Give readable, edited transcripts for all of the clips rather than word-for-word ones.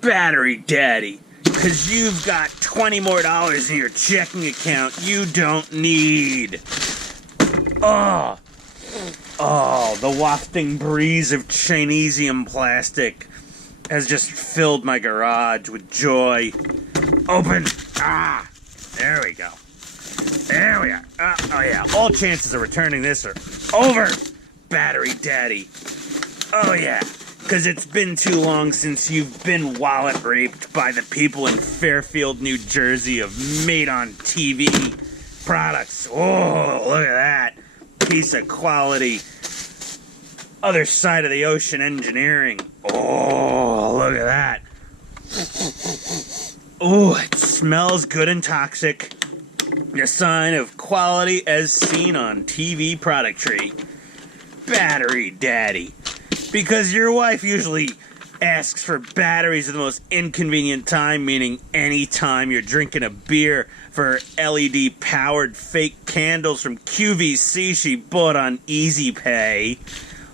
Battery Daddy. Because you've got $20 more in your checking account you don't need. Oh, the wafting breeze of Chinesium plastic has just filled my garage with joy. Open. There we go. There we are. Oh yeah, all chances of returning this are over. Battery Daddy. Oh yeah, because it's been too long since you've been wallet raped by the people in Fairfield, New Jersey of made-on-TV products. Oh, look at that. Piece of quality. Other side of the ocean engineering. Oh, look at that. Oh, it smells good and toxic. A sign of quality as seen on TV product tree. Battery Daddy. Because your wife usually asks for batteries at the most inconvenient time, meaning any time you're drinking a beer for LED-powered fake candles from QVC she bought on Easy Pay.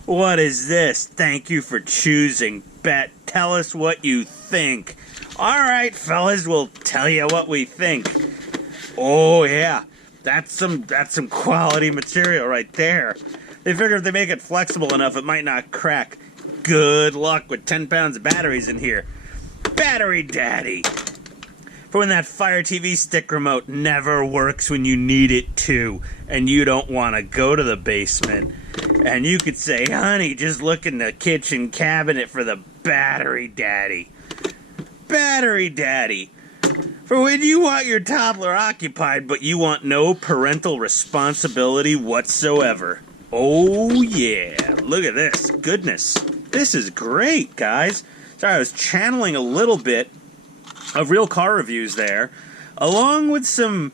What is this? Thank you for choosing. Tell us what you think. All right, fellas, we'll tell you what we think. Oh yeah, that's some quality material right there. They figure if they make it flexible enough, it might not crack. Good luck with 10 pounds of batteries in here. Battery Daddy. For when that Fire TV stick remote never works when you need it to, and you don't want to go to the basement. And you could say, honey, just look in the kitchen cabinet for the Battery Daddy. Battery Daddy. For when you want your toddler occupied, but you want no parental responsibility whatsoever. Oh, yeah. Look at this. Goodness. This is great, guys. Sorry, I was channeling a little bit of real car reviews there, along with some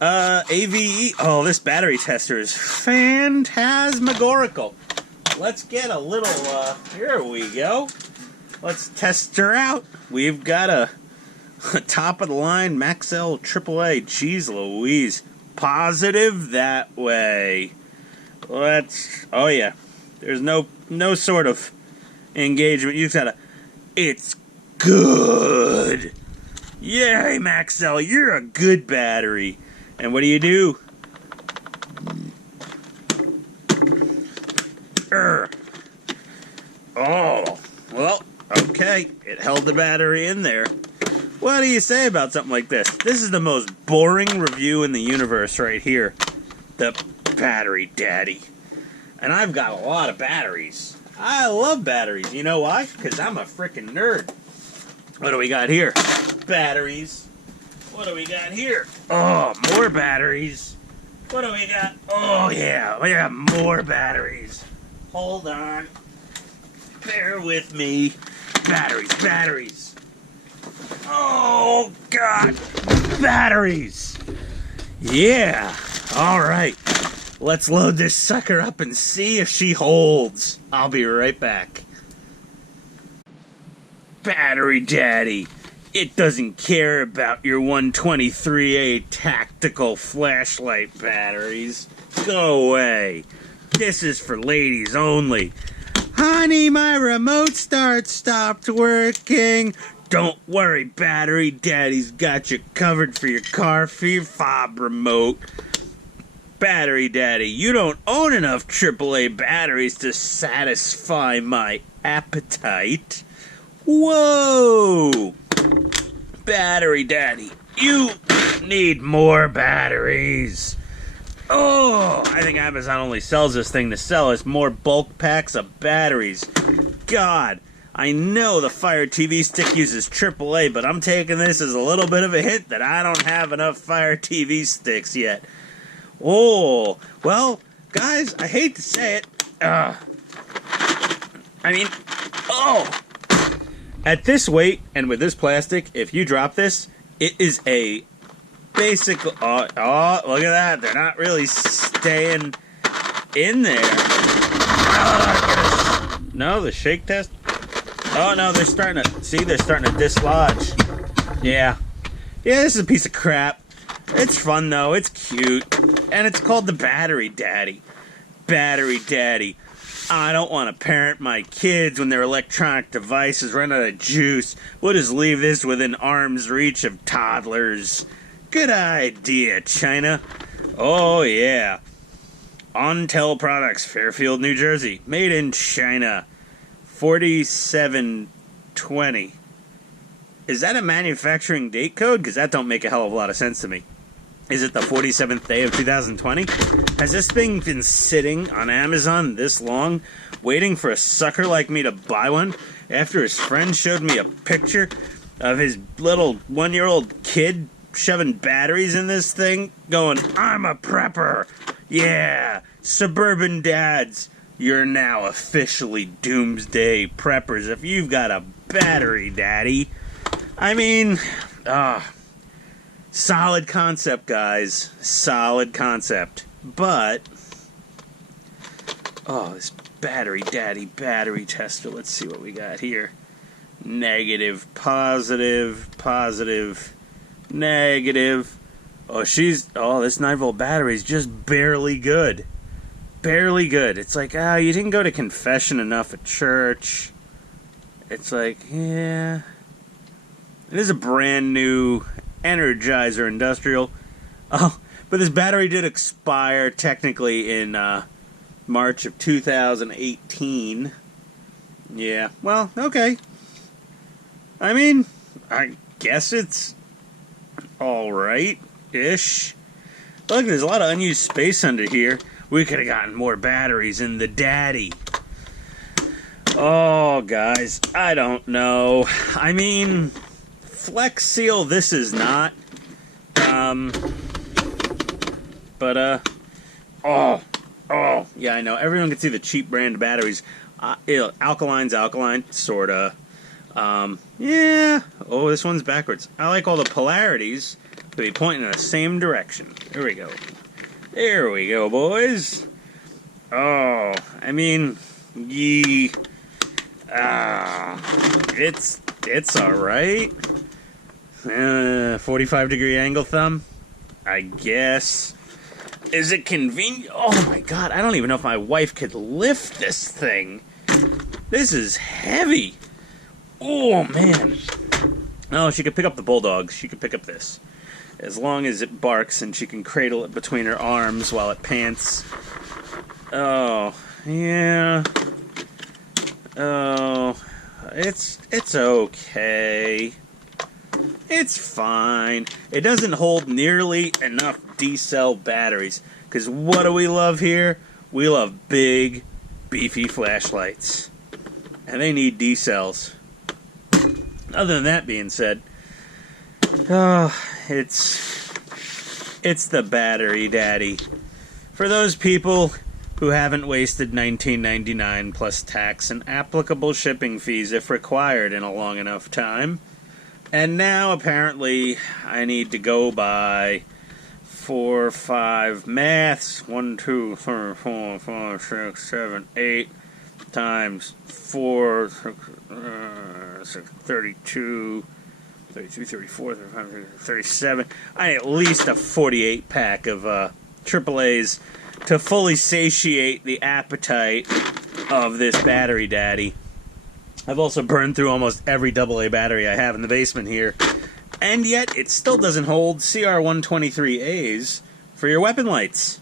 AVE. Oh, this battery tester is phantasmagorical. Let's get a little, here we go. Let's test her out. We've got a top-of-the-line Maxell AAA. Jeez Louise. Positive that way. Oh yeah. There's no sort of engagement. You just gotta, it's good. Yay, Maxell, you're a good battery. And what do? Oh, well, okay. It held the battery in there. What do you say about something like this? This is the most boring review in the universe right here. The Battery Daddy. And I've got a lot of batteries. I love batteries. You know why? Because I'm a freaking nerd. What do we got here? Batteries. What do we got here? Oh, more batteries. What do we got? Oh, yeah. We got more batteries. Hold on. Bear with me. Batteries. Oh, God. Batteries. Yeah. All right. Let's load this sucker up and see if she holds. I'll be right back. Battery Daddy. It doesn't care about your 123A tactical flashlight batteries. Go away. This is for ladies only. Honey, my remote stopped working. Don't worry, Battery Daddy's got you covered for your car fob remote. Battery Daddy, you don't own enough AAA batteries to satisfy my appetite. Whoa! Battery Daddy, you need more batteries. Oh, I think Amazon only sells this thing to sell us more bulk packs of batteries. God, I know the Fire TV stick uses AAA, but I'm taking this as a little bit of a hint that I don't have enough Fire TV sticks yet. Oh, well, guys, I hate to say it. At this weight and with this plastic, if you drop this, it is a basic. Oh, look at that. They're not really staying in there. No, the shake test. Oh, no, they're starting to dislodge. Yeah, this is a piece of crap. It's fun, though. It's cute. And it's called the Battery Daddy. Battery Daddy. I don't want to parent my kids when their electronic devices run out of juice. We'll just leave this within arm's reach of toddlers. Good idea, China. Oh, yeah. Ontel Products, Fairfield, New Jersey. Made in China. 4720. Is that a manufacturing date code? Because that don't make a hell of a lot of sense to me. Is it the 47th day of 2020? Has this thing been sitting on Amazon this long, waiting for a sucker like me to buy one, after his friend showed me a picture of his little 1-year-old kid shoving batteries in this thing, going, I'm a prepper. Yeah, suburban dads, you're now officially doomsday preppers if you've got a battery, daddy. I mean, solid concept, guys. Solid concept. But, this battery daddy battery tester. Let's see what we got here. Negative, positive, positive, negative. This 9-volt battery is just barely good. Barely good. It's like, you didn't go to confession enough at church. It's like, yeah. It is a brand new Energizer Industrial. Oh, but this battery did expire technically in March of 2018. Yeah, well, okay. I mean, I guess it's alright-ish. Look, there's a lot of unused space under here. We could have gotten more batteries in the daddy. Oh, guys, I don't know. I mean, Flex Seal, this is not. Yeah, I know. Everyone can see the cheap brand batteries. Alkaline's alkaline, sorta. Yeah. Oh, this one's backwards. I like all the polarities to be pointing in the same direction. There we go. There we go, boys. Oh, I mean, it's alright. 45-degree angle thumb, I guess. Is it convenient? Oh my god, I don't even know if my wife could lift this thing. This is heavy. Oh, man. Oh, she could pick up the Bulldogs. She could pick up this. As long as it barks and she can cradle it between her arms while it pants. Oh, yeah. Oh, it's okay. It's fine. It doesn't hold nearly enough D-cell batteries. Because what do we love here? We love big, beefy flashlights. And they need D-cells. Other than that being said, it's the battery daddy. For those people who haven't wasted $19.99 plus tax and applicable shipping fees if required in a long enough time. And now, apparently, I need to go by 4, 5 maths. 1, 2, 3, 4, 5, 6, 7, 8 times 4, 32, 33, 34, 35, 37. I need at least a 48 pack of AAAs to fully satiate the appetite of this battery daddy. I've also burned through almost every AA battery I have in the basement here. And yet, it still doesn't hold CR123As for your weapon lights.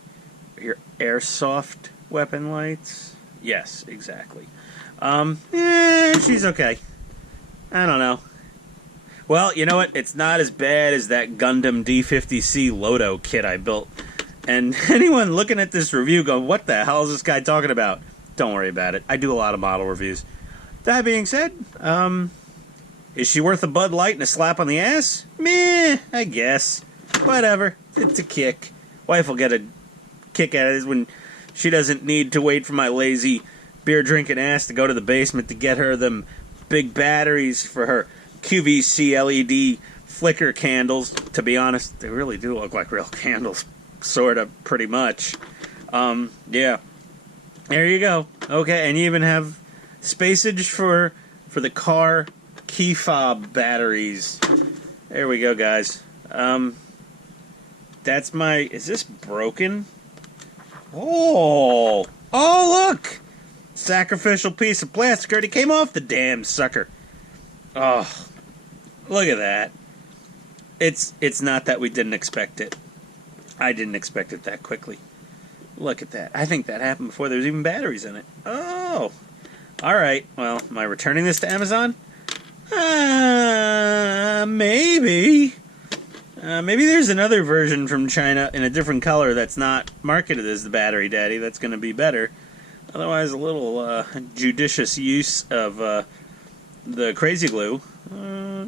Your airsoft weapon lights? Yes, exactly. She's okay. I don't know. Well, you know what? It's not as bad as that Gundam D50C Loto kit I built. And anyone looking at this review going, what the hell is this guy talking about? Don't worry about it. I do a lot of model reviews. That being said, is she worth a Bud Light and a slap on the ass? Meh, I guess. Whatever. It's a kick. Wife will get a kick at it when she doesn't need to wait for my lazy beer-drinking ass to go to the basement to get her them big batteries for her QVC LED flicker candles. To be honest, they really do look like real candles. Sort of, pretty much. Yeah. There you go. Okay, and you even have spacage for the car key fob batteries. There we go, guys. That's my... Is this broken? Oh! Oh, look! Sacrificial piece of plastic already came off the damn sucker. Oh, look at that. It's not that we didn't expect it. I didn't expect it that quickly. Look at that. I think that happened before there was even batteries in it. Oh. Alright, well, am I returning this to Amazon? Maybe. Maybe there's another version from China in a different color that's not marketed as the Battery Daddy that's going to be better. Otherwise, a little judicious use of the Crazy Glue.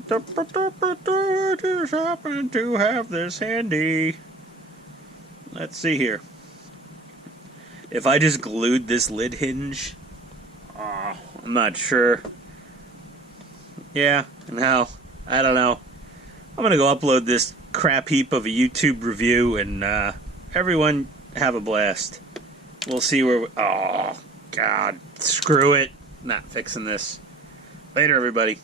Just happen to have this handy. Let's see here. If I just glued this lid hinge, I'm not sure. Yeah, no, I don't know. I'm gonna go upload this crap heap of a YouTube review, and everyone have a blast. We'll see where. Oh God, screw it. Not fixing this. Later, everybody.